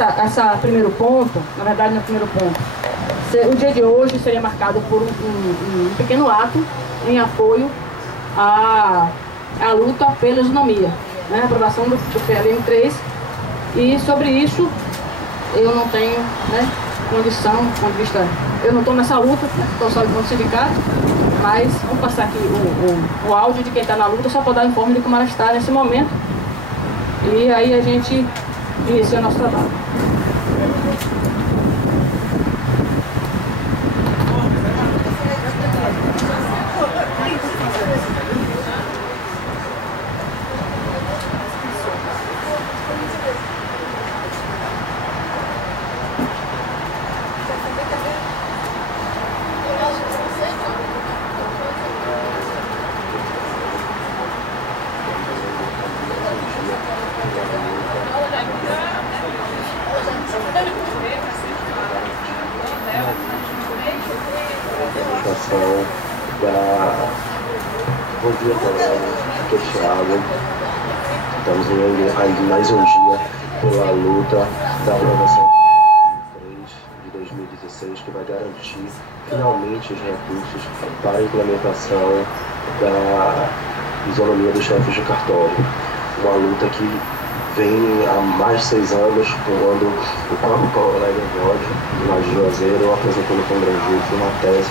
essa primeiro ponto, na verdade no primeiro ponto, o dia de hoje seria marcado por um pequeno ato em apoio à luta pela isonomia, né, a aprovação do PLN 3, e sobre isso eu não tenho, né, condição, do ponto de vista, eu não estou nessa luta, estou só enquanto sindicato, mas vamos passar aqui o áudio de quem está na luta, só para dar um informe de como ela está nesse momento, e aí a gente inicia o nosso trabalho. Bom dia, galera. Aqui é o Thiago. Estamos em mais um dia pela luta da aprovação 3 de 2016, que vai garantir finalmente os recursos para a implementação da isonomia dos chefes de cartório. Uma luta que vem há mais de 6 anos, quando o próprio colega Jorge, lá de Juazeiro, apresentou no Congresso uma tese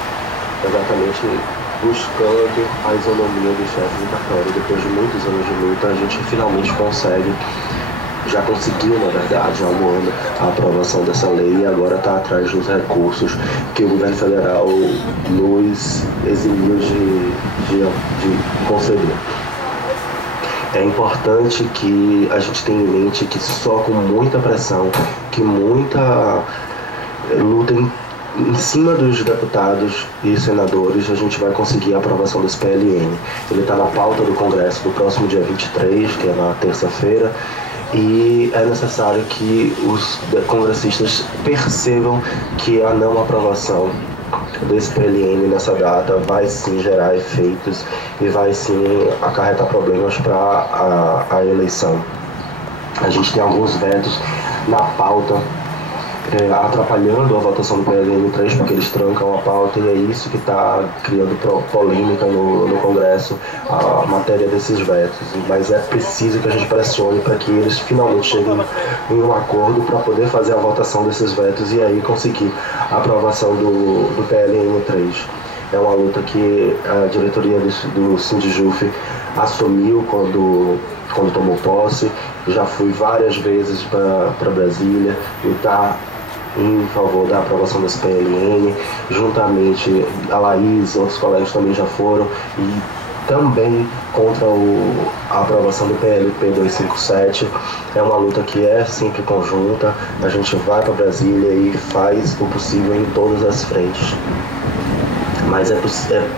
exatamente buscando a isonomia dos chefes de cartório. Depois de muitos anos de luta, a gente finalmente já conseguiu, na verdade, há um ano, a aprovação dessa lei, e agora está atrás dos recursos que o governo federal nos eximiu de conceder. É importante que a gente tenha em mente que só com muita pressão, que muita luta em cima dos deputados e senadores, a gente vai conseguir a aprovação desse PLN. Ele está na pauta do Congresso do próximo dia 23, que é na terça-feira, e é necessário que os congressistas percebam que a não aprovação desse PLN nessa data vai sim gerar efeitos e vai sim acarretar problemas para a eleição. A gente tem alguns vetos na pauta atrapalhando a votação do PLN 3, porque eles trancam a pauta, e é isso que está criando polêmica no Congresso, a matéria desses vetos. Mas é preciso que a gente pressione para que eles finalmente cheguem em um acordo para poder fazer a votação desses vetos e aí conseguir a aprovação do PLN 3. É uma luta que a diretoria do Sindijuf assumiu quando tomou posse. Já fui várias vezes para Brasília e está em favor da aprovação desse PLN, juntamente a Laís, outros colegas também já foram, e também contra a aprovação do PLP 257. É uma luta que é sempre conjunta, a gente vai para Brasília e faz o possível em todas as frentes. Mas é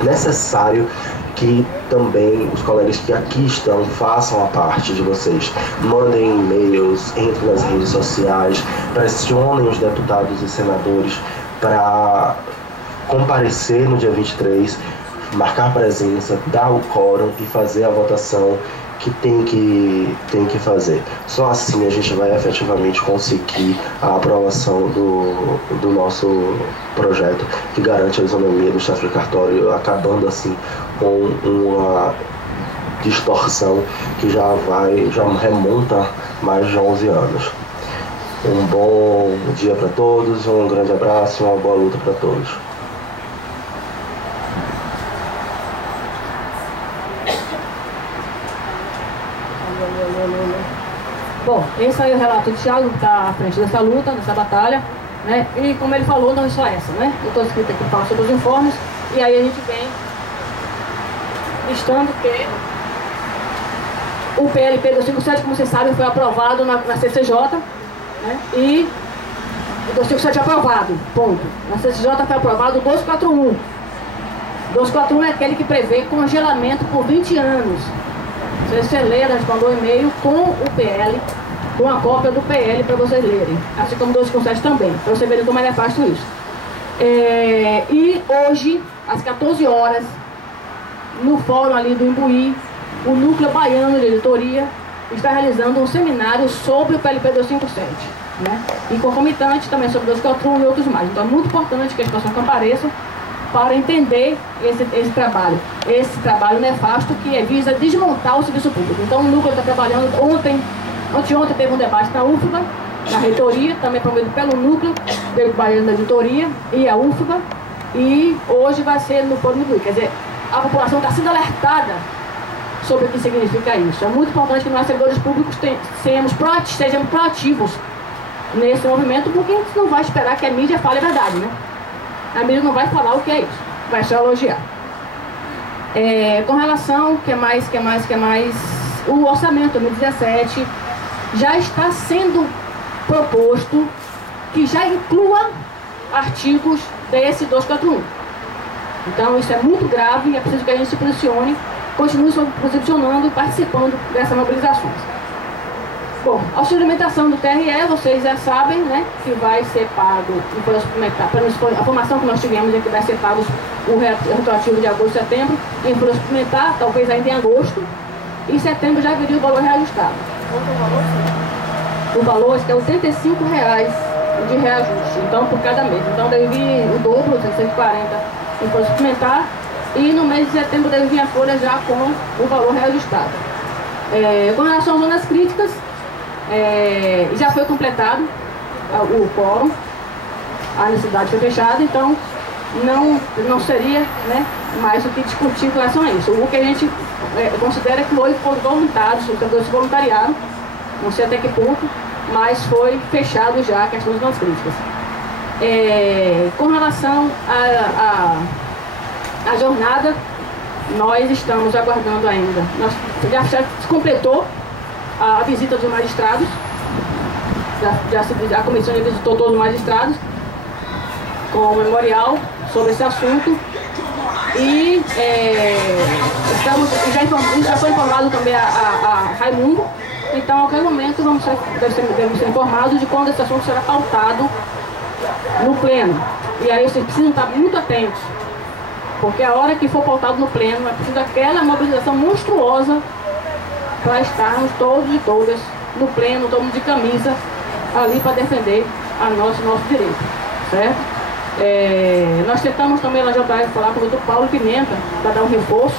necessário que também os colegas que aqui estão façam a parte de vocês. Mandem e-mails, entrem nas redes sociais, pressionem os deputados e senadores para comparecer no dia 23, marcar presença, dar o quórum e fazer a votação que tem que fazer. Só assim a gente vai efetivamente conseguir a aprovação do nosso projeto, que garante a isonomia do chefe de cartório, acabando assim com uma distorção que já remonta mais de 11 anos. Um bom dia para todos, um grande abraço e uma boa luta para todos. Bom, esse aí é o relato do Thiago, que está à frente dessa luta, dessa batalha, né? E como ele falou, não é só essa, né? Eu estou escrito aqui para falar sobre os informes, e aí a gente vem listando que o PLP 257, como vocês sabem, foi aprovado na CCJ, né? E o 257 é aprovado, ponto. Na CCJ foi aprovado o 241. 241 é aquele que prevê congelamento por 20 anos. Você lê, a gente mandou um e-mail com o PL, com a cópia do PL para vocês lerem, assim como 257 também, para vocês verem como é fácil isso. E hoje, às 14 horas, no fórum ali do Imbuí, o Núcleo Baiano de Editoria está realizando um seminário sobre o PLP 257. né? E concomitante também sobre 241 e outros mais. Então é muito importante que as pessoas compareçam para entender esse trabalho. Esse trabalho nefasto que visa desmontar o serviço público. Então o núcleo está trabalhando ontem teve um debate na UFBA, na reitoria, também promovido pelo núcleo, pelo Baiano da Editoria e a UFBA, e hoje vai ser no Fórum do. Quer dizer, a população está sendo alertada sobre o que significa isso. É muito importante que nós, servidores públicos, sejamos proativos nesse movimento, porque a gente não vai esperar que a mídia fale a verdade, né? A mídia não vai falar o que é isso, vai só elogiar. Com relação, que é mais, o orçamento 2017 já está sendo proposto que já inclua artigos desse 241. Então isso é muito grave e é preciso que a gente se posicione, continue se posicionando e participando dessas mobilizações. Bom, auxílio alimentação do TRE, vocês já sabem, né, que vai ser pago em folha suplementar. A informação que nós tivemos é que vai ser pago o retroativo de agosto e setembro, em folha suplementar, talvez ainda em agosto. Em setembro já viria o valor reajustado. O valor é R$ 85,00 de reajuste, então por cada mês. Então deve vir o dobro, 640 em folha suplementar, e no mês de setembro deve vir a folha já com o valor reajustado. Com relação às zonas críticas, já foi completado o quórum, a necessidade foi fechada, então não seria, né, mais o que discutir com relação a isso. O que a gente considera que foi voluntário, os servidores voluntariaram, não sei até que ponto, mas foi fechado já a questão das zonas críticas. Com relação à jornada, nós estamos aguardando ainda. Já se completou a visita dos magistrados, a comissão já visitou todos os magistrados com o memorial sobre esse assunto, e já foi informado também a Raimundo. Então, a qualquer momento, devemos ser informados de quando esse assunto será pautado no pleno. E aí vocês precisam estar muito atentos, porque a hora que for pautado no pleno, é preciso aquela mobilização monstruosa para estarmos todos e todas no pleno, todo mundo de camisa, ali para defender nosso direito, certo? Nós tentamos também na JF falar com o Dr. Paulo Pimenta para dar um reforço,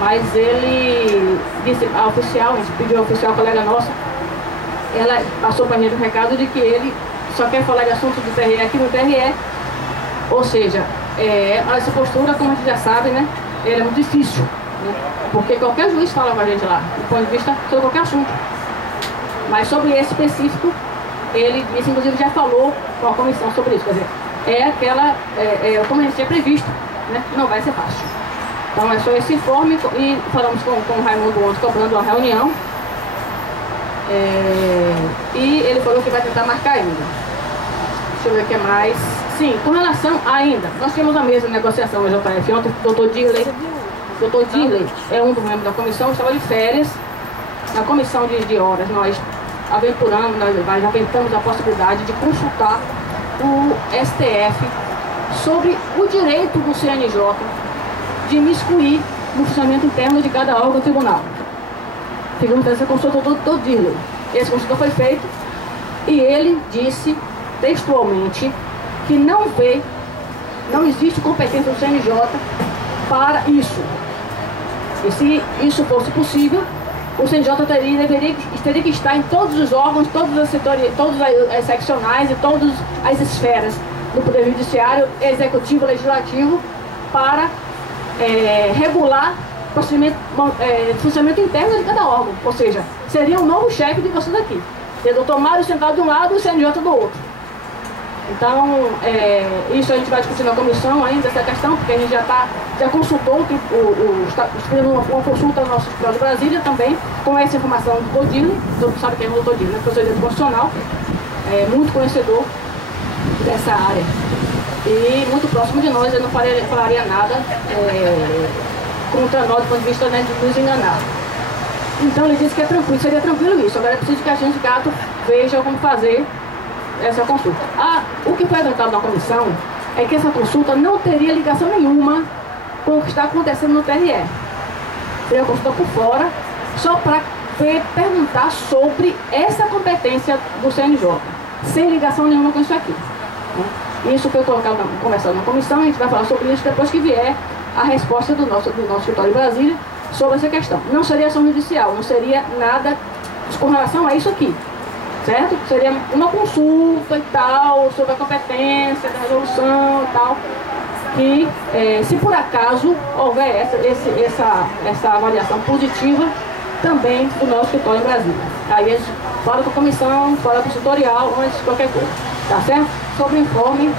mas ele disse, a gente pediu a oficial, colega nossa, ela passou para a gente o recado de que ele só quer falar de assuntos do TRE aqui no TRE, ou seja, essa postura, como a gente já sabe, né, ela é muito difícil, né, porque qualquer juiz fala com a gente lá, do ponto de vista sobre qualquer assunto, mas sobre esse específico, ele disse, inclusive já falou com a comissão sobre isso, quer dizer, como a gente tinha previsto, né, não vai ser fácil. Então é só esse informe, e falamos com o Raimundo ontem, cobrando uma reunião, e ele falou que vai tentar marcar ainda. Deixa eu ver o que mais. Sim, com relação ainda, nós tínhamos a mesa de negociação na JF ontem, o Dr. Dirley é um dos membros da comissão, estava de férias. Na comissão de horas, nós aventamos a possibilidade de consultar o STF sobre o direito do CNJ de imiscuir no funcionamento interno de cada órgão do tribunal. Tivemos essa consulta do Dr. Dirley. Esse consulta foi feito e ele disse textualmente que não existe competência do CNJ para isso. E se isso fosse possível, o CNJ teria que estar em todos os órgãos, todos os setores, todas as seccionais e todas as esferas do Poder Judiciário, Executivo, Legislativo, para regular o funcionamento interno de cada órgão. Ou seja, seria um novo chefe de vocês aqui. Ter o Dr. Mário sentado de um lado e o CNJ do outro. Então, isso a gente vai discutir na comissão ainda, essa questão, porque a gente já consultou, fizemos uma consulta no nosso escritório de Brasília também, com essa informação do Dr. Dirley. Todo mundo sabe quem é o Dr. Dirley, professor de direito constitucional, muito conhecedor dessa área. E muito próximo de nós, ele não falaria nada contra nós, do ponto de vista, né, de nos enganar. Então ele disse que é tranquilo, seria tranquilo isso. Agora é preciso que a gente, gato, veja como fazer essa consulta. O que foi apresentado na comissão é que essa consulta não teria ligação nenhuma com o que está acontecendo no TRE. Seria uma consulta por fora, só para perguntar sobre essa competência do CNJ. sem ligação nenhuma com isso aqui. Né? Isso foi colocado conversado na comissão, a gente vai falar sobre isso depois que vier a resposta do nosso escritório em Brasília sobre essa questão. Não seria ação judicial, não seria nada com relação a isso aqui, certo? Seria uma consulta e tal, sobre a competência da resolução e tal, que se por acaso houver essa avaliação positiva também do nosso escritório em Brasília. Aí a gente fala com a comissão, fala com o tutorial, antes de qualquer coisa, tá certo? Sobre o informe,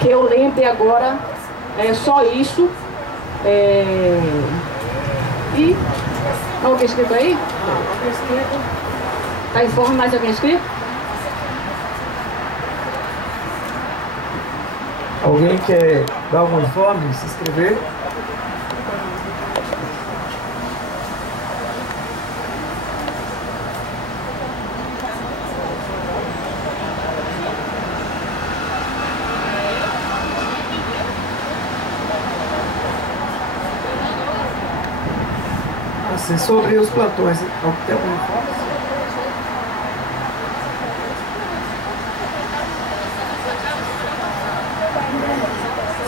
que eu lembre agora, é só isso. E alguém escrito aí? Alguém escrito. Tá informe, mais alguém escrito? Alguém quer dar algum informe, se inscrever? Assim, sobre os plantões, tem algum informe?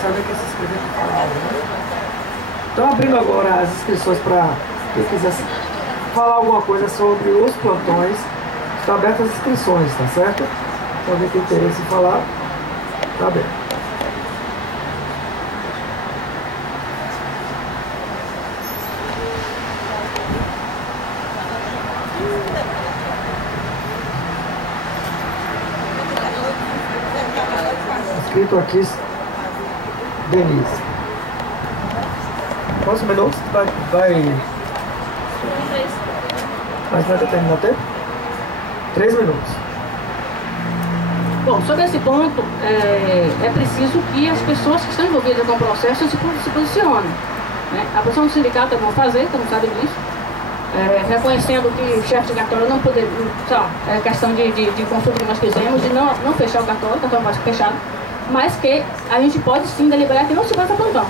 Sabe que se inscrever para falar algo, né? Então, abrindo agora as inscrições para quem quiser falar alguma coisa sobre os plantões, está abertas as inscrições, tá certo? Se alguém tem interesse em falar, tá aberto. Escrito aqui, Denise. Quantos minutos Mas vai terminar o tempo? 3 minutos. Bom, sobre esse ponto, é preciso que as pessoas que estão envolvidas com o processo se posicionem. Né? A posição do sindicato é bom fazer, todo mundo sabe disso. Reconhecendo que o chefe de cartório não poderia, é questão de consulta que nós fizemos, de não fechar o cartório vai ser fechado, mas que a gente pode sim deliberar que não se faça plantão.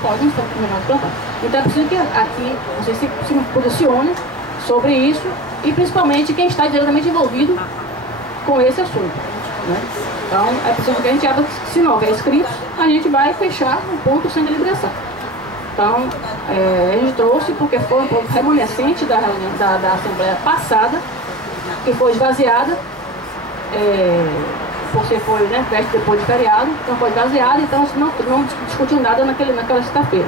Pode não se faça plantão. Então é preciso que aqui vocês se posicionem sobre isso e principalmente quem está diretamente envolvido com esse assunto. Né? Então é preciso que a gente abra, se não houver inscritos, a gente vai fechar um ponto sem deliberação. Então, a gente trouxe porque foi um ponto remanescente da reunião da Assembleia passada, que foi esvaziada, porque foi, né, depois de feriado, então foi esvaziada, então não discutiu nada naquela sexta-feira.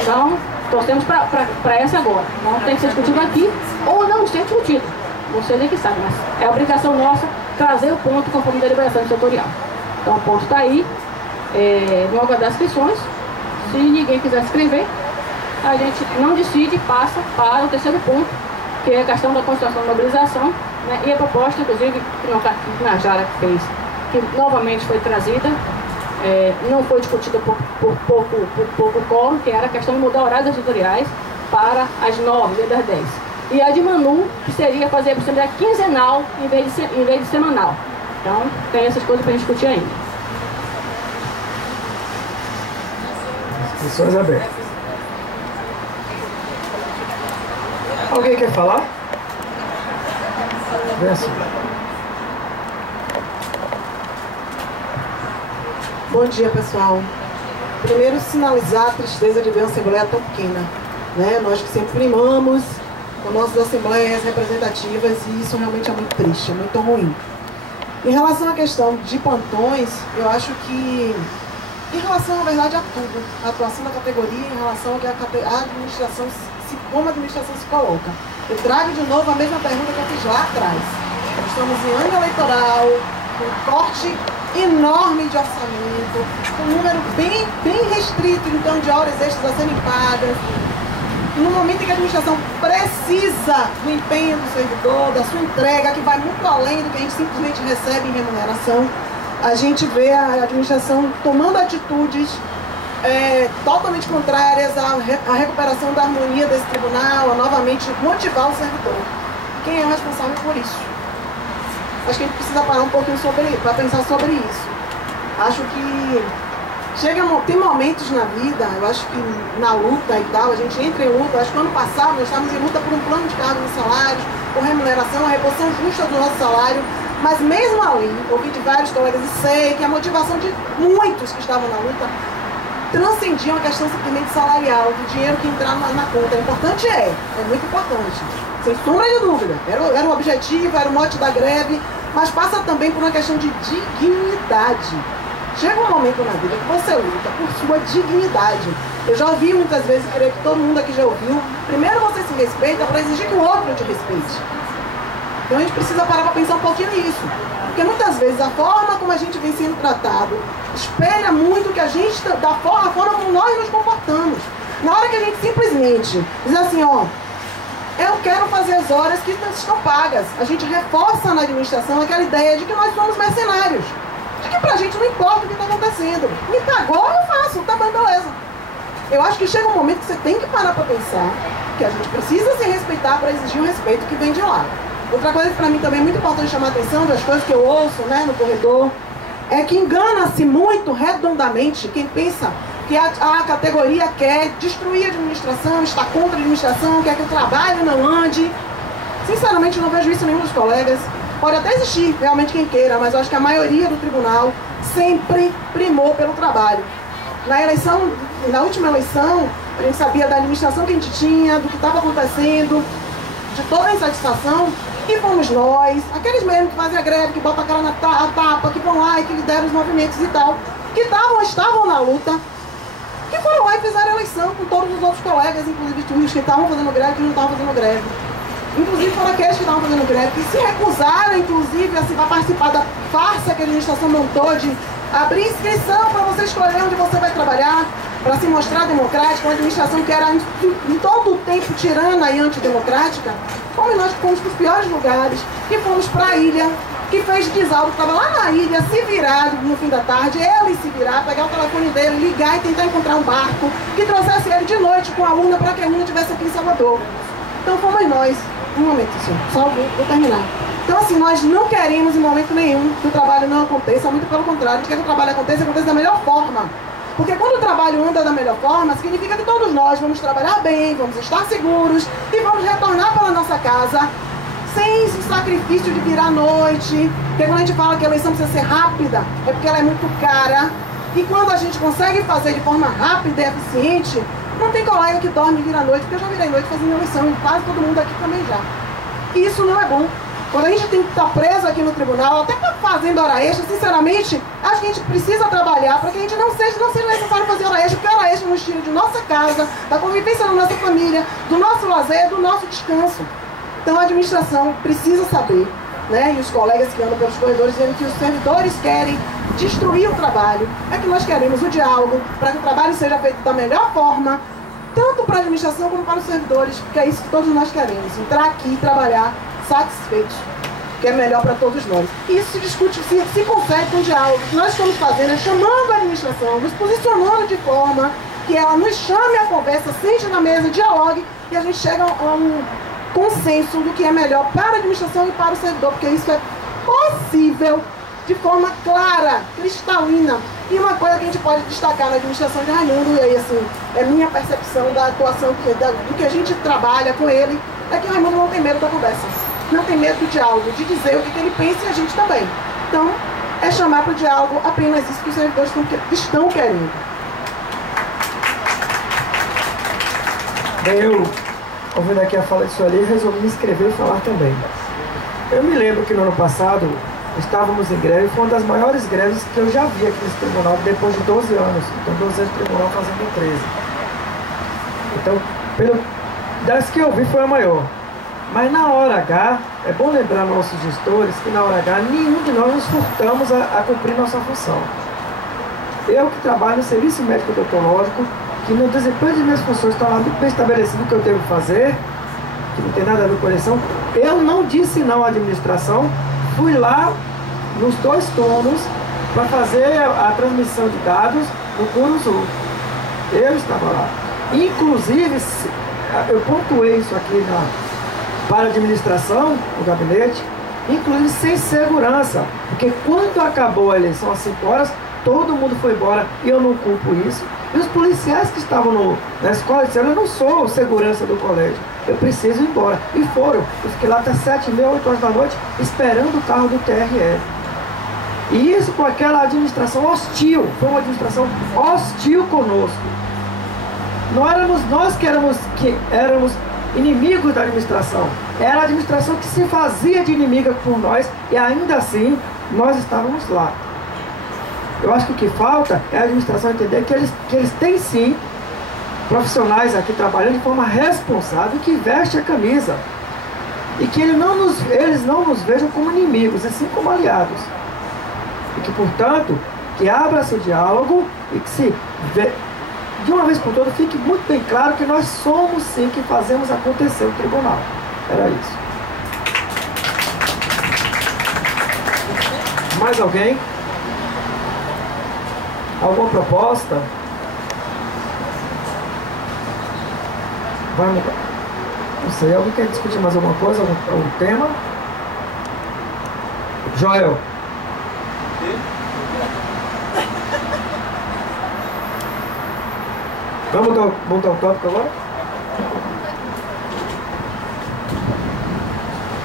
Então, torcemos para essa agora. Não tem que ser discutido aqui ou não ser discutido. Você nem que sabe, mas é obrigação nossa trazer o ponto conforme a deliberação setorial. Então, o ponto está aí, vamos aguardar as inscrições. Se ninguém quiser escrever, a gente não decide, passa para o terceiro ponto, que é a questão da constituição da mobilização, né? E a proposta, inclusive, que Najara fez, que novamente foi trazida, não foi discutida por pouco quórum, que era a questão de mudar o horário das tutoriais para as 9, em vez das 10. E a de Manu, que seria fazer a assembleia quinzenal em vez de semanal. Então, tem essas coisas para a gente discutir ainda. Inscrições abertas. Alguém quer falar? Vem assim. Bom dia, pessoal. Primeiro, sinalizar a tristeza de ver uma Assembleia tão pequena. Né? Nós que sempre primamos com nossas assembleias representativas, e isso realmente é muito triste, é muito ruim. Em relação à questão de plantões, eu acho que, em relação, na verdade, a tudo, a atuação da categoria, em relação ao que a administração, como a administração se coloca. Eu trago de novo a mesma pergunta que eu fiz lá atrás. Estamos em ano eleitoral, com corte enorme de orçamento, com um número bem restrito, então, de horas extras a serem pagas. No momento em que a administração precisa do empenho do servidor, da sua entrega, que vai muito além do que a gente simplesmente recebe em remuneração, a gente vê a administração tomando atitudes totalmente contrárias à recuperação da harmonia desse tribunal, a novamente motivar o servidor. Quem é o responsável por isso? Acho que a gente precisa parar um pouquinho para pensar sobre isso. Acho que tem momentos na vida, eu acho que na luta e tal, a gente entra em luta. Acho que no ano passado nós estávamos em luta por um plano de cargos e salários, por remuneração, a reposição justa do nosso salário. Mas mesmo ali, ouvi de vários colegas e sei que a motivação de muitos que estavam na luta transcendiam a questão simplesmente salarial, do dinheiro que entrava na conta. Importante é muito importante, sem sombra de dúvida. Era o objetivo, era o mote da greve, mas passa também por uma questão de dignidade. Chega um momento na vida que você luta por sua dignidade. Eu já ouvi muitas vezes, creio que todo mundo aqui já ouviu, primeiro você se respeita para exigir que o outro te respeite. Então a gente precisa parar para pensar um pouquinho nisso. Porque muitas vezes a forma como a gente vem sendo tratado espelha muito que a gente, a forma como nós nos comportamos. Na hora que a gente simplesmente diz assim, ó, eu quero fazer as horas que estão pagas. A gente reforça na administração aquela ideia de que nós somos mercenários. De que pra gente não importa o que está acontecendo. Me pagou, eu faço, tá bom, beleza. Eu acho que chega um momento que você tem que parar para pensar que a gente precisa se respeitar para exigir o respeito que vem de lá. Outra coisa que para mim também é muito importante chamar a atenção das coisas que eu ouço, né, no corredor, é que engana-se muito redondamente quem pensa que a categoria quer destruir a administração, está contra a administração, quer que o trabalho não ande. Sinceramente, não vejo isso em nenhum dos colegas. Pode até existir realmente quem queira, mas eu acho que a maioria do tribunal sempre primou pelo trabalho. Na última eleição, a gente sabia da administração que a gente tinha, do que estava acontecendo, de toda a insatisfação, e fomos nós, aqueles mesmos que fazem a greve, que botam a cara na tapa, que vão lá e que lideram os movimentos e tal, que estavam na luta, que foram lá e fizeram a eleição com todos os outros colegas, inclusive os que estavam fazendo greve e que não estavam fazendo greve. Inclusive foram aqueles que estavam fazendo greve, que se recusaram, inclusive, a participar da farsa que a administração montou de abrir inscrição para você escolher onde você vai trabalhar, para se mostrar democrática, uma administração que era em todo o tempo tirana e antidemocrática. Como nós fomos para os piores lugares, que fomos para a ilha, que fez Disaldo, que estava lá na ilha, se virar no fim da tarde, ele se virar, pegar o telefone dele, ligar e tentar encontrar um barco que trouxesse ele de noite com a Luna para que a Luna estivesse aqui em Salvador. Então fomos nós. Um momento, senhor, só vou terminar. Então assim, nós não queremos em momento nenhum que o trabalho não aconteça, muito pelo contrário, a gente quer que o trabalho aconteça da melhor forma. Porque quando o trabalho anda da melhor forma, significa que todos nós vamos trabalhar bem, vamos estar seguros e vamos retornar para a nossa casa sem esse sacrifício de virar à noite. Porque quando a gente fala que a eleição precisa ser rápida, é porque ela é muito cara. E quando a gente consegue fazer de forma rápida e eficiente, não tem colega que dorme e vira à noite, porque eu já virei noite fazendo eleição, e quase todo mundo aqui também já. E isso não é bom. Quando a gente tem que estar preso aqui no tribunal, até fazendo hora extra, sinceramente, acho que a gente precisa trabalhar para que a gente não seja necessário fazer hora extra, porque hora extra nos tira de nossa casa, da convivência da nossa família, do nosso lazer, do nosso descanso. Então a administração precisa saber, né, e os colegas que andam pelos corredores dizendo que os servidores querem destruir o trabalho, é que nós queremos o diálogo para que o trabalho seja feito da melhor forma, tanto para a administração como para os servidores, porque é isso que todos nós queremos, entrar aqui e trabalhar satisfeitos, que é melhor para todos nós. E isso se discute, se consegue com o diálogo. O que nós estamos fazendo é chamando a administração, nos posicionando de forma que ela nos chame à conversa, sente na mesa, dialogue, e a gente chega a um consenso do que é melhor para a administração e para o servidor, porque isso é possível de forma clara, cristalina. E uma coisa que a gente pode destacar na administração de Raimundo, e aí assim, é minha percepção da atuação, do que a gente trabalha com ele, é que o Raimundo não tem medo da conversa, não tem medo do diálogo, de dizer o que ele pensa e a gente também. Então, é chamar para o diálogo apenas isso que os servidores estão querendo. Bem, eu, ouvindo aqui a fala de Sueli, resolvi me inscrever e falar também. Eu me lembro que no ano passado estávamos em greve, foi uma das maiores greves que eu já vi aqui nesse tribunal, depois de 12 anos. Então, 12 anos de tribunal fazendo 13. Então, das que eu vi foi a maior. Mas na hora H, é bom lembrar nossos gestores que na hora H, nenhum de nós nos furtamos a cumprir nossa função. Eu que trabalho no serviço médico odontológico, que no desempenho de minhas funções está lá muito bem estabelecido o que eu devo fazer, que não tem nada a ver com eleição, eu não disse não à administração, fui lá nos 2 turnos para fazer a transmissão de dados no turno Sul. Eu estava lá. Inclusive, eu pontuei isso aqui para a administração, o gabinete, inclusive sem segurança, porque quando acabou a eleição às 5 horas, todo mundo foi embora e eu não culpo isso. E os policiais que estavam na escola disseram, eu não sou segurança do colégio, eu preciso ir embora. E foram. Eu fiquei lá até 7h30, 8 horas da noite, esperando o carro do TRE. E isso com aquela administração hostil. Foi uma administração hostil conosco. Não éramos nós que éramos inimigos da administração. Era a administração que se fazia de inimiga por nós, e ainda assim nós estávamos lá. Eu acho que o que falta é a administração entender que eles têm sim profissionais aqui trabalhando de forma responsável, que veste a camisa, e que eles não nos vejam como inimigos, assim como aliados, e que, portanto, que abra-se o diálogo e que de uma vez por todas fique muito bem claro que nós somos sim que fazemos acontecer o tribunal. Era isso. Mais alguém? Alguma proposta? Vai mudar. Não sei, alguém quer discutir mais alguma coisa, algum tema? Joel. Vamos montar o tópico agora?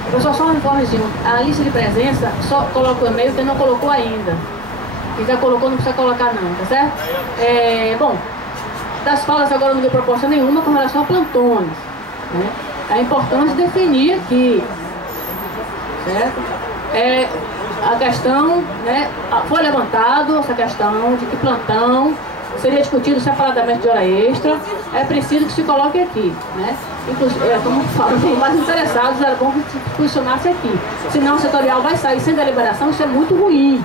Pessoal, só um informezinho. A lista de presença só colocou o e-mail que não colocou ainda. Quem já colocou não precisa colocar não, tá certo? Bom, das falas agora não deu proporção nenhuma com relação a plantões, né? É importante definir aqui, certo? A questão, né, foi levantado essa questão de que plantão seria discutido separadamente de hora extra. É preciso que se coloque aqui, né? Inclusive, como falo, tem mais interessados, era bom que se posicionasse aqui. Senão o setorial vai sair sem deliberação, isso é muito ruim.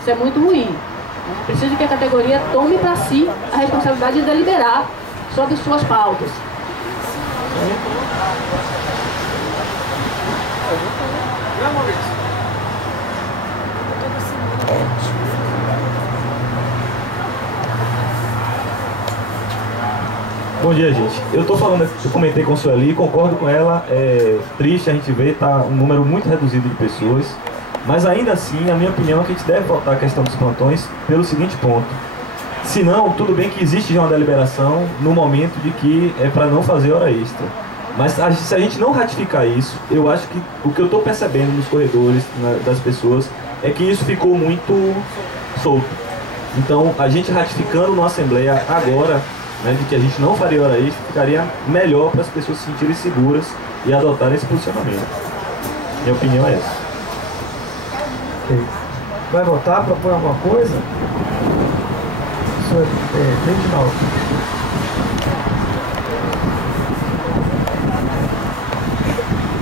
Isso é muito ruim. É preciso que a categoria tome para si a responsabilidade de deliberar sobre suas pautas. Bom dia, gente. Eu comentei com a Sueli, concordo com ela. É triste a gente ver, tá um número muito reduzido de pessoas. Mas ainda assim, a minha opinião é que a gente deve voltar à questão dos plantões pelo seguinte ponto. Se não, tudo bem que existe já uma deliberação no momento de que é para não fazer hora extra. Mas se a gente não ratificar isso, eu acho que o que eu estou percebendo nos corredores das pessoas é que isso ficou muito solto. Então, a gente ratificando na Assembleia agora, né, de que a gente não faria hora extra, ficaria melhor para as pessoas se sentirem seguras e adotarem esse posicionamento. Minha opinião é essa. Okay. Vai votar, propor alguma coisa? Isso é bem final.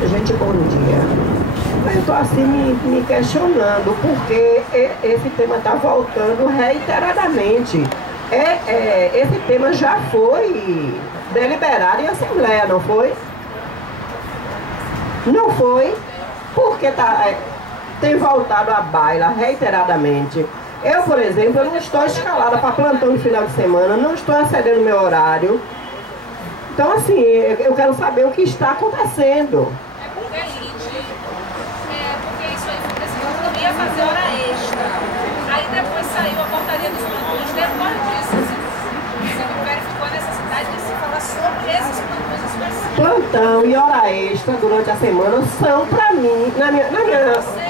Gente, bom dia. Eu estou assim me questionando porque esse tema está voltando reiteradamente. Esse tema já foi deliberado em Assembleia, não foi? Não foi, porque tem voltado à baila reiteradamente. Eu, por exemplo, eu não estou escalada para plantão no final de semana, não estou excedendo meu horário. Então, assim, eu quero saber o que está acontecendo. Porque isso aí foi decidido, não ia fazer hora extra. Aí depois saiu a portaria dos plantões. Depois disso, se verificou a necessidade de se falar sobre esses plantões específicos. Plantão e hora extra durante a semana são, para mim, na minha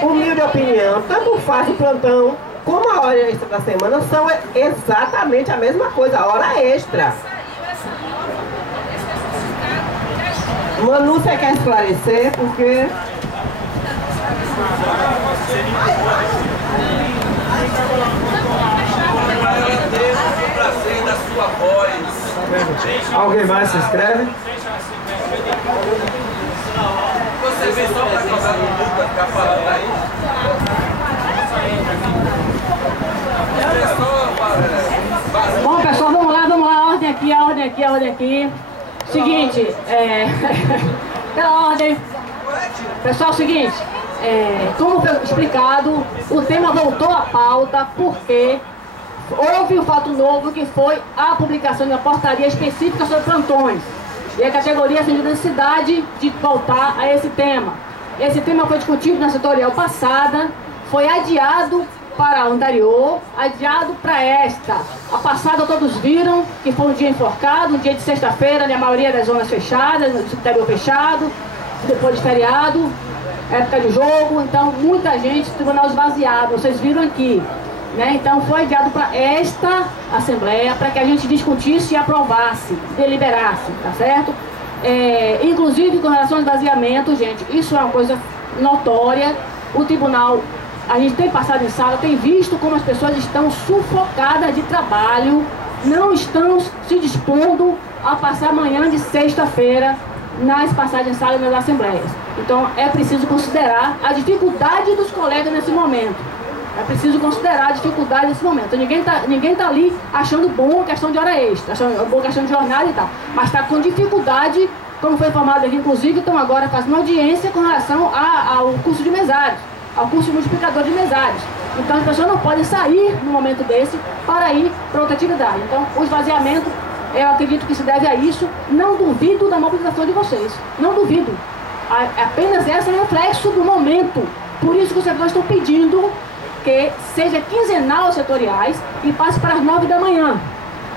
humilde opinião, tanto faz o plantão como a hora extra da semana são exatamente a mesma coisa, a hora extra. Manu, você quer esclarecer? Porque... Alguém mais se inscreve? Você vem só para causar multa, ficar falando aí? Bom, pessoal, vamos lá, ordem aqui. Seguinte, pela ordem. Pessoal, seguinte, como foi explicado, o tema voltou à pauta porque houve um fato novo que foi a publicação de uma portaria específica sobre plantões. E a categoria sentiu necessidade de voltar a esse tema. Esse tema foi discutido na setorial passada, foi adiado para a anterior, adiado para esta. A passada todos viram que foi um dia enforcado, um dia de sexta-feira, na maioria das zonas fechadas, no interior fechado, depois de feriado, época de jogo, então muita gente, tribunal esvaziado, vocês viram aqui. Né? Então foi adiado para esta Assembleia, para que a gente discutisse e aprovasse, deliberasse, tá certo? Inclusive com relação ao esvaziamento, gente, isso é uma coisa notória. O tribunal, a gente tem passado em sala, tem visto como as pessoas estão sufocadas de trabalho, não estão se dispondo a passar amanhã de sexta-feira nas passagens em sala e nas assembleias. Então é preciso considerar a dificuldade dos colegas nesse momento. É preciso considerar a dificuldade nesse momento. Ninguém tá ali achando bom a questão de hora extra, achando bom a questão de jornada e tal, mas está com dificuldade, como foi informado aqui, inclusive, estão agora fazendo audiência com relação ao curso de mesários, ao curso de multiplicador de mesários. Então as pessoas não podem sair no momento desse para ir para outra atividade. Então o esvaziamento, eu acredito que se deve a isso. Não duvido da mobilização de vocês, não duvido. Apenas esse é o reflexo do momento. Por isso que os servidores estão pedindo que seja quinzenal aos setoriais e passe para as 9 da manhã.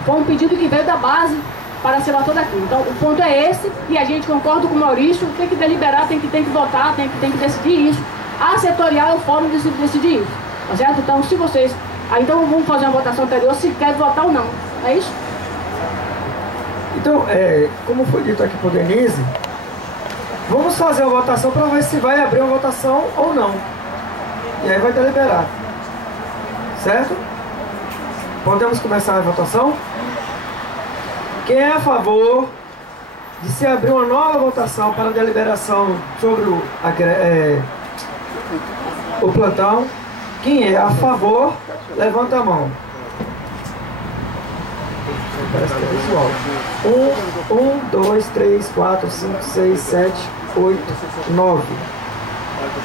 Foi um pedido que veio da base para ser votado aqui. Então o ponto é esse, e a gente concorda com o Maurício, tem que deliberar, tem que votar, tem que decidir isso. A setorial é o fórum de decidir isso, tá certo? Então se vocês... então vamos fazer uma votação anterior se quer votar ou não, é isso? Então, como foi dito aqui por Denise, vamos fazer a votação para ver se vai abrir uma votação ou não. E aí vai deliberar. Certo? Podemos começar a votação? Quem é a favor de se abrir uma nova votação para a deliberação sobre o plantão? Quem é a favor, levanta a mão. Parece que é visual. 1, 2, 3, 4, 5, 6, 7, 8, 9.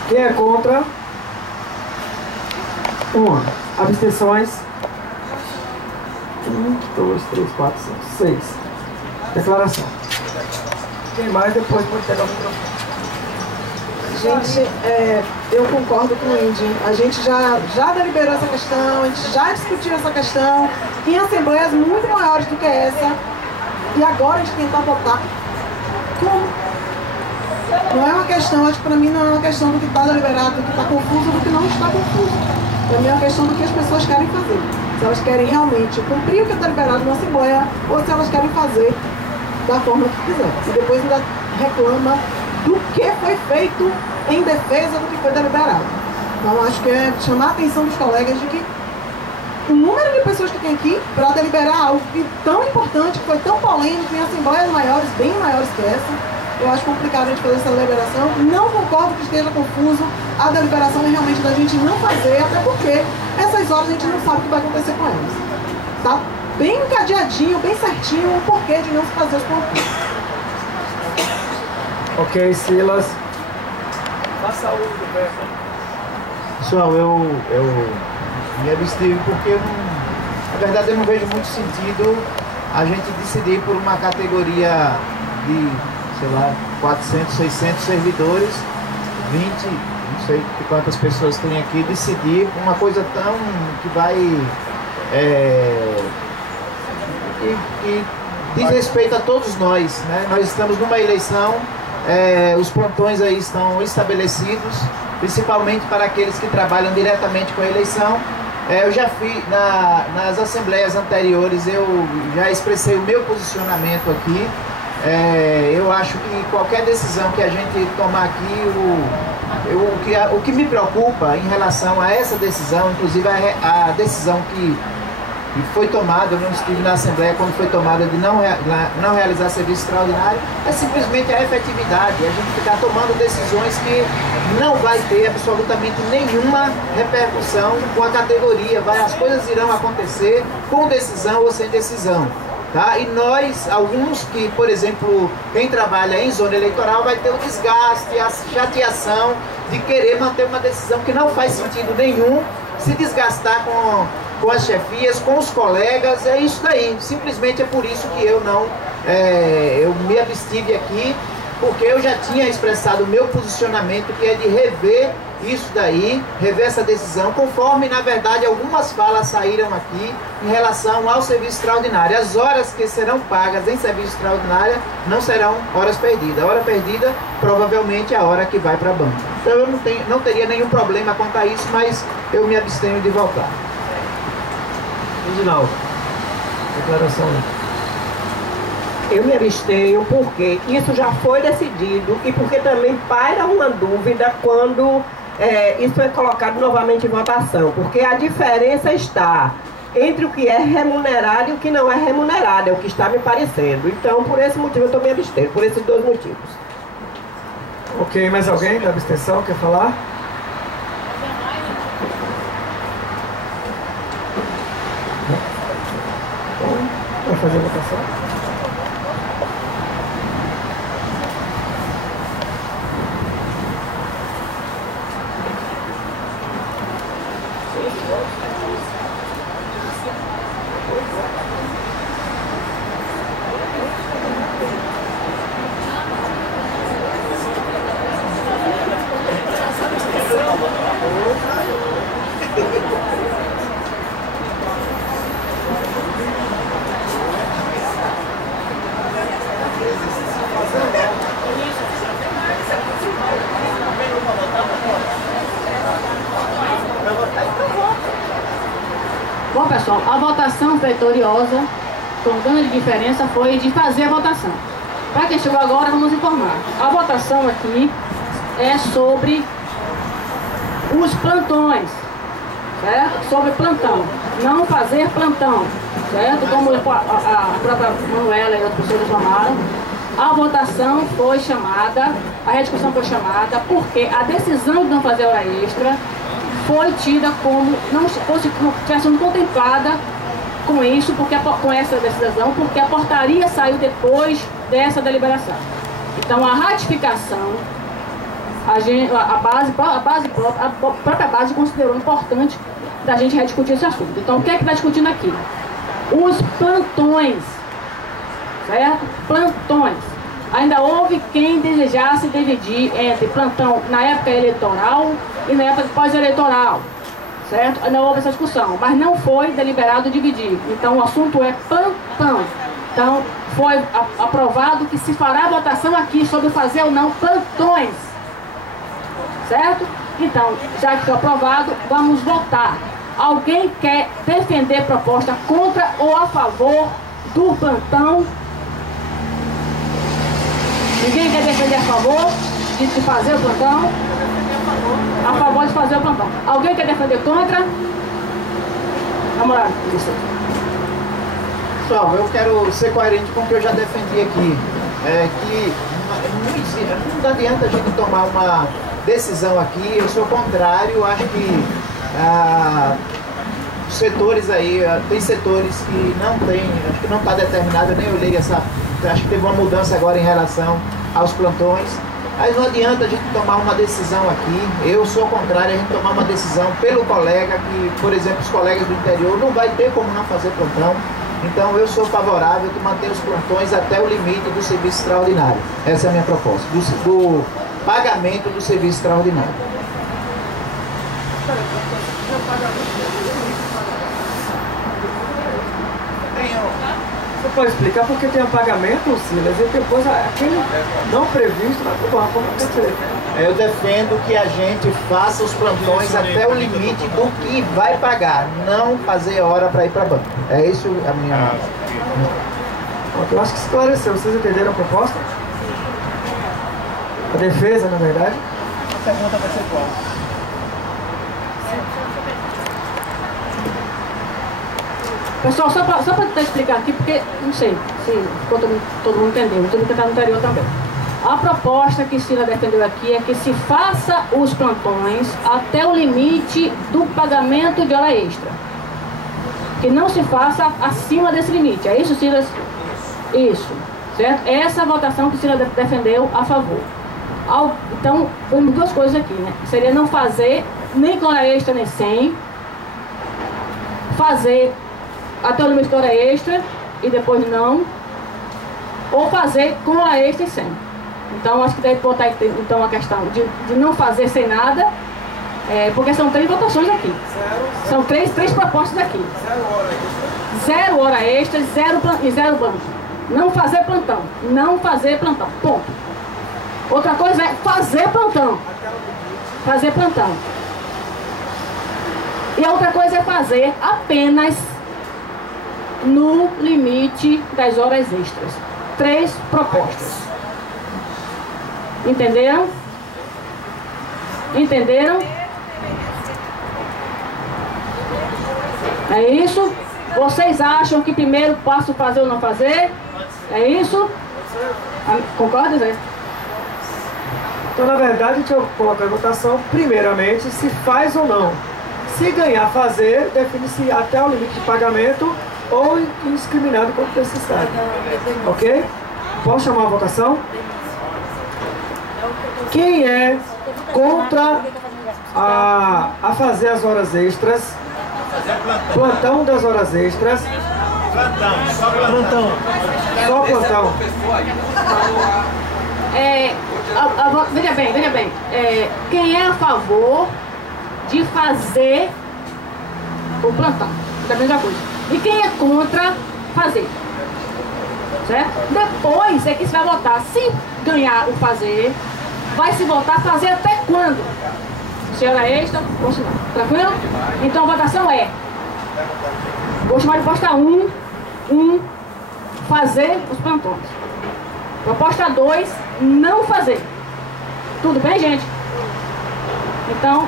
Quem é contra? 1. Abstenções? 1, 2, 3, 4, 5, 6. Declaração. Quem mais depois pode pegar o microfone? Gente, eu concordo com o Indy. A gente já deliberou essa questão, a gente já discutiu essa questão em assembleias muito maiores do que essa. E agora a gente tentar votar como? Não é uma questão, acho que para mim não é uma questão do que está deliberado, do que está confuso, do que não está confuso. Para mim é uma questão do que as pessoas querem fazer. Se elas querem realmente cumprir o que está liberado na Assembleia ou se elas querem fazer da forma que quiser. E depois ainda reclama do que foi feito em defesa do que foi deliberado. Então acho que é chamar a atenção dos colegas de que o número de pessoas que tem aqui para deliberar algo que tão importante, que foi tão polêmico em assembleias maiores, bem maiores que essa, eu acho complicado a gente fazer essa deliberação. Não concordo que esteja confuso. A deliberação é realmente da gente não fazer, até porque essas horas a gente não sabe o que vai acontecer com elas. Tá bem encadeadinho, bem certinho o porquê de não se fazer os pontos. Ok, Silas. Pessoal, eu me abstive porque, na verdade, eu não vejo muito sentido a gente decidir por uma categoria de, sei lá, 400, 600 servidores, 20, não sei quantas pessoas tem aqui, decidir uma coisa tão que vai... que diz respeito a todos nós, né? Nós estamos numa eleição, os plantões aí estão estabelecidos, principalmente para aqueles que trabalham diretamente com a eleição. Eu já fui nas assembleias anteriores, eu já expressei o meu posicionamento aqui. Eu acho que qualquer decisão que a gente tomar aqui, o que me preocupa em relação a essa decisão, inclusive a decisão que foi tomada, eu não estive na Assembleia quando foi tomada de não realizar serviço extraordinário, é simplesmente a efetividade, a gente ficar tomando decisões que não vai ter absolutamente nenhuma repercussão com a categoria, as coisas irão acontecer com decisão ou sem decisão. Tá? E nós, alguns que, por exemplo, quem trabalha em zona eleitoral vai ter o desgaste, a chateação de querer manter uma decisão que não faz sentido nenhum, se desgastar com as chefias, com os colegas, é isso daí. Simplesmente é por isso que eu me abstive aqui, porque eu já tinha expressado o meu posicionamento, que é de rever isso daí, rever essa decisão, conforme, na verdade, algumas falas saíram aqui em relação ao serviço extraordinário. As horas que serão pagas em serviço extraordinário não serão horas perdidas. A hora perdida, provavelmente, é a hora que vai para a banca. Então, eu não teria nenhum problema quanto a isso, mas eu me abstenho de votar. Reginaldo, declaração. Eu me abstenho porque isso já foi decidido e porque também paira uma dúvida quando isso é colocado novamente em votação, porque a diferença está entre o que é remunerado e o que não é remunerado, é o que está me parecendo. Então, por esse motivo, eu estou me abstendo, por esses dois motivos. Ok, mais alguém da abstenção quer falar? Vai fazer a votação? Bom, pessoal, a votação vitoriosa, com grande diferença, foi de fazer a votação. Para quem chegou agora, vamos informar. A votação aqui é sobre os plantões, certo? Sobre plantão, não fazer plantão, certo? Como a própria Manuela e outras pessoas chamaram, a votação foi chamada, a rediscussão foi chamada, porque a decisão de não fazer hora extra foi tida como não tivesse sido contemplada com isso, porque com essa decisão, porque a portaria saiu depois dessa deliberação. Então a ratificação, a própria base considerou importante da gente rediscutir esse assunto. Então o que é que está discutindo aqui? Os plantões, certo? Plantões. Ainda houve quem desejasse dividir entre plantão na época eleitoral e na época pós-eleitoral, certo? Ainda houve essa discussão, mas não foi deliberado dividir. Então o assunto é plantão. Então foi aprovado que se fará votação aqui sobre fazer ou não plantões, certo? Então, já que foi aprovado, vamos votar. Alguém quer defender proposta contra ou a favor do plantão? Ninguém quer defender a favor de fazer o plantão? A favor de fazer o plantão. Alguém quer defender contra? Namorado, isso. Pessoal, eu quero ser coerente com o que eu já defendi aqui. Que não adianta a gente tomar uma decisão aqui. Eu sou contrário, acho que os setores aí, tem setores que não tem, acho que não está determinado, eu nem olhei essa. Acho que teve uma mudança agora em relação aos plantões. Mas não adianta a gente tomar uma decisão aqui. Eu sou contrário a gente tomar uma decisão pelo colega, que, por exemplo, os colegas do interior não vai ter como não fazer plantão. Então eu sou favorável de manter os plantões até o limite do serviço extraordinário. Essa é a minha proposta, do pagamento do serviço extraordinário. Você pode explicar porque tem um pagamento, Silas, e depois aquele não previsto vai pro banco. Como é que você... Eu defendo que a gente faça os plantões até o limite do que vai pagar, não fazer hora para ir para banco. É isso a minha... Eu acho que esclareceu. Vocês entenderam a proposta? A defesa, na verdade? A pergunta vai ser qual? Pessoal, só para tentar explicar aqui, porque não sei se todo mundo entendeu, todo mundo que está no interior também. A proposta que Sila defendeu aqui é que se faça os plantões até o limite do pagamento de hora extra. Que não se faça acima desse limite. É isso, Silas? Isso. Certo? Essa é a votação que Sila defendeu a favor. Então, temos duas coisas aqui, né? Seria não fazer nem com hora extra nem sem. Fazer até o limite de hora extra e depois não. Ou fazer com hora extra e sem. Então, acho que deve botar então a questão de não fazer sem nada Porque são 3 votações aqui. São três propostas aqui. 0 hora extra e 0 banco. Não fazer plantão. Não fazer plantão. Ponto. Outra coisa é fazer plantão. Fazer plantão. E a outra coisa é fazer apenas no limite das horas extras. 3 propostas. Entenderam? Entenderam? É isso? Vocês acham que primeiro passo fazer ou não fazer? É isso? Concorda, Zé? Então, na verdade, a gente coloca em votação, primeiramente, se faz ou não. Se ganhar fazer, define-se até o limite de pagamento ou indiscriminado quanto necessário. Ok? Posso chamar a votação? Quem é contra a fazer as horas extras? Plantão das horas extras. Plantão, só plantão. Só plantão. Veja bem. Quem é a favor de fazer o plantão? Da mesma coisa. E quem é contra fazer? Certo? Depois é que se vai votar. Se ganhar o fazer, vai se votar fazer até quando? Se hora extra, continuar. Tranquilo? Então a votação é: vou chamar de proposta 1, fazer os plantões. Proposta 2, não fazer. Tudo bem, gente? Então,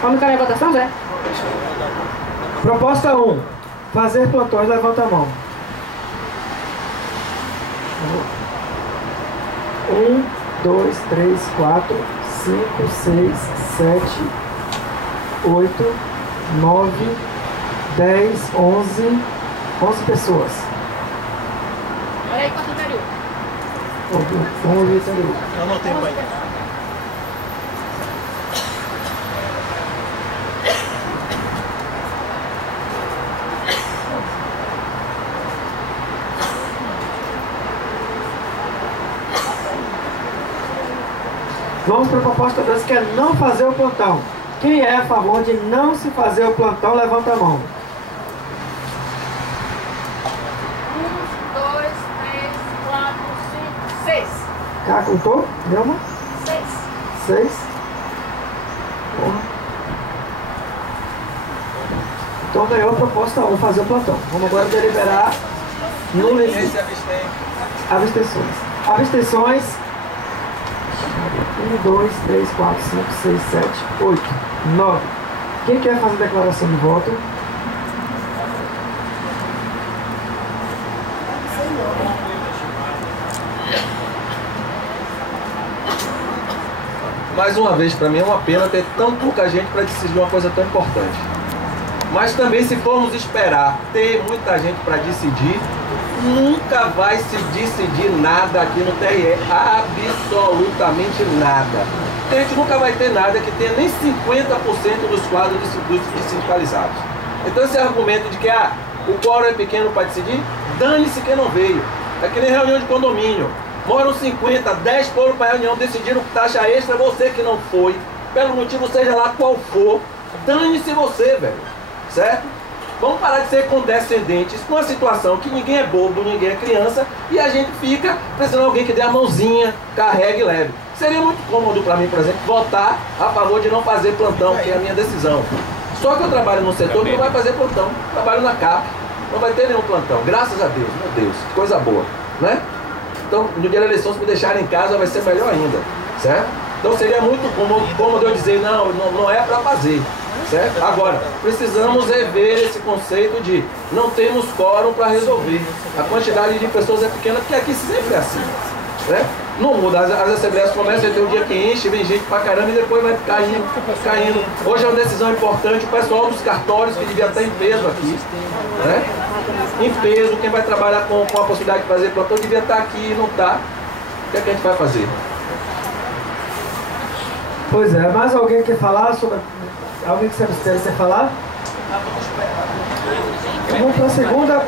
vamos encarar a votação, Zé? Proposta 1, fazer plantões, levanta a mão. 1, 2, 3, 4, 5, 6, 7, 8, 9, 10, 11 pessoas. Olha aí quanto interior. Vamos ver o interior. Eu não tenho banho. Vamos para a proposta 2, que é não fazer o plantão. Quem é a favor de não se fazer o plantão, levanta a mão. 1, 2, 3, 4, 5, 6. Cá, contou? Deu uma? 6. 6. Porra. Então ganhou a proposta 1, fazer o plantão. Vamos agora deliberar no limite. Abstenções. Abstenções. 1, 2, 3, 4, 5, 6, 7, 8, 9. Quem quer fazer declaração de voto? Mais uma vez, para mim é uma pena ter tão pouca gente para decidir uma coisa tão importante. Mas também, se formos esperar ter muita gente para decidir, nunca vai se decidir nada aqui no TRE, absolutamente nada. A gente nunca vai ter nada que tenha nem 50% dos quadros de sindicalizados. Então esse argumento de que o quórum é pequeno para decidir, dane-se quem não veio. É que nem reunião de condomínio. Moram 50, 10 foram para a reunião, decidiram taxa extra, você que não foi, pelo motivo seja lá qual for, dane-se você, velho. Certo? Vamos parar de ser condescendentes com uma situação que ninguém é bobo, ninguém é criança, e a gente fica precisando de alguém que dê a mãozinha, carregue e leve. Seria muito cômodo para mim, por exemplo, votar a favor de não fazer plantão, que é a minha decisão. Só que eu trabalho num setor que não vai fazer plantão. Trabalho na CAP, não vai ter nenhum plantão. Graças a Deus, meu Deus, que coisa boa, né? Então, no dia da eleição, se me deixarem em casa, vai ser melhor ainda, certo? Então seria muito cômodo eu dizer, não é para fazer. Certo? Agora, precisamos rever esse conceito de não temos quórum para resolver. A quantidade de pessoas é pequena, porque aqui sempre é assim. Né? Não muda, as assembleias começam a ter um dia que enche, vem gente pra caramba e depois vai caindo. Hoje é uma decisão importante, o pessoal dos cartórios que devia estar em peso aqui. Né? Em peso, quem vai trabalhar com a possibilidade de fazer plantão devia estar aqui e não está. O que é que a gente vai fazer? Pois é, mais alguém quer falar sobre... Alguém que se abstém, quer falar? Vamos para a segunda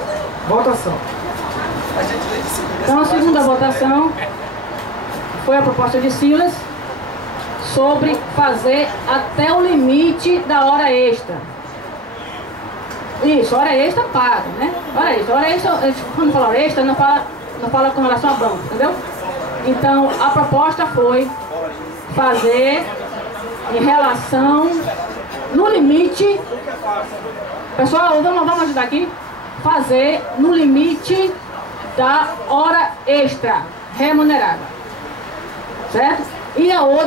votação. Então a segunda votação foi a proposta de Silas sobre fazer até o limite da hora extra. Isso, hora extra paga, né? Hora extra, quando fala hora extra, não fala com relação a banco, entendeu? Então, a proposta foi fazer em relação, no limite, pessoal, vamos ajudar aqui, fazer no limite da hora extra remunerada, certo? E a outra